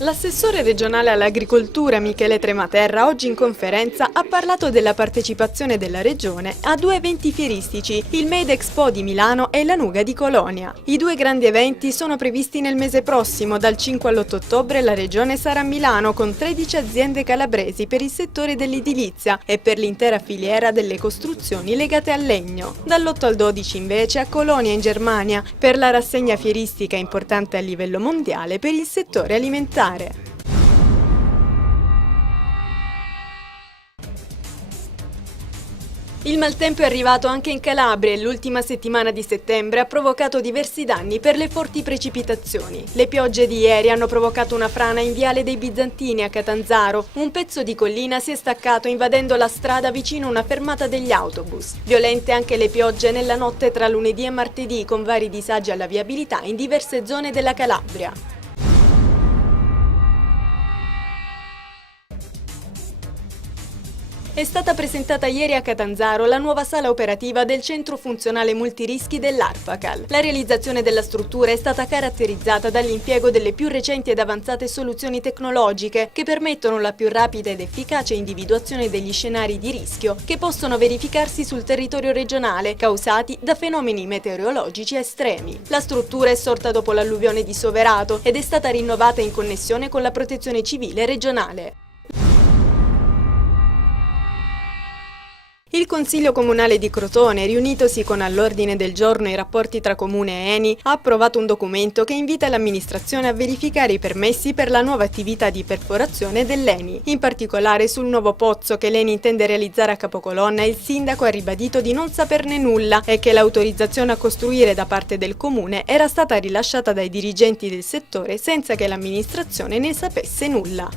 L'assessore regionale all'agricoltura Michele Trematerra oggi in conferenza ha parlato della partecipazione della regione a due eventi fieristici, il Made Expo di Milano e la Nuga di Colonia. I due grandi eventi sono previsti nel mese prossimo, dal 5 all'8 ottobre la regione sarà a Milano con 13 aziende calabresi per il settore dell'edilizia e per l'intera filiera delle costruzioni legate al legno. Dall'8 al 12 invece a Colonia in Germania per la rassegna fieristica importante a livello mondiale per il settore alimentare. Il maltempo è arrivato anche in Calabria e l'ultima settimana di settembre ha provocato diversi danni per le forti precipitazioni. Le piogge di ieri hanno provocato una frana in Viale dei Bizantini a Catanzaro. Un pezzo di collina si è staccato invadendo la strada vicino a una fermata degli autobus. Violente anche le piogge nella notte tra lunedì e martedì con vari disagi alla viabilità in diverse zone della Calabria. È stata presentata ieri a Catanzaro la nuova sala operativa del Centro Funzionale Multirischi dell'Arpacal. La realizzazione della struttura è stata caratterizzata dall'impiego delle più recenti ed avanzate soluzioni tecnologiche che permettono la più rapida ed efficace individuazione degli scenari di rischio che possono verificarsi sul territorio regionale causati da fenomeni meteorologici estremi. La struttura è sorta dopo l'alluvione di Soverato ed è stata rinnovata in connessione con la Protezione Civile regionale. Il Consiglio Comunale di Crotone, riunitosi con all'ordine del giorno i rapporti tra Comune e Eni, ha approvato un documento che invita l'amministrazione a verificare i permessi per la nuova attività di perforazione dell'Eni. In particolare sul nuovo pozzo che l'Eni intende realizzare a Capocolonna, il sindaco ha ribadito di non saperne nulla e che l'autorizzazione a costruire da parte del Comune era stata rilasciata dai dirigenti del settore senza che l'amministrazione ne sapesse nulla.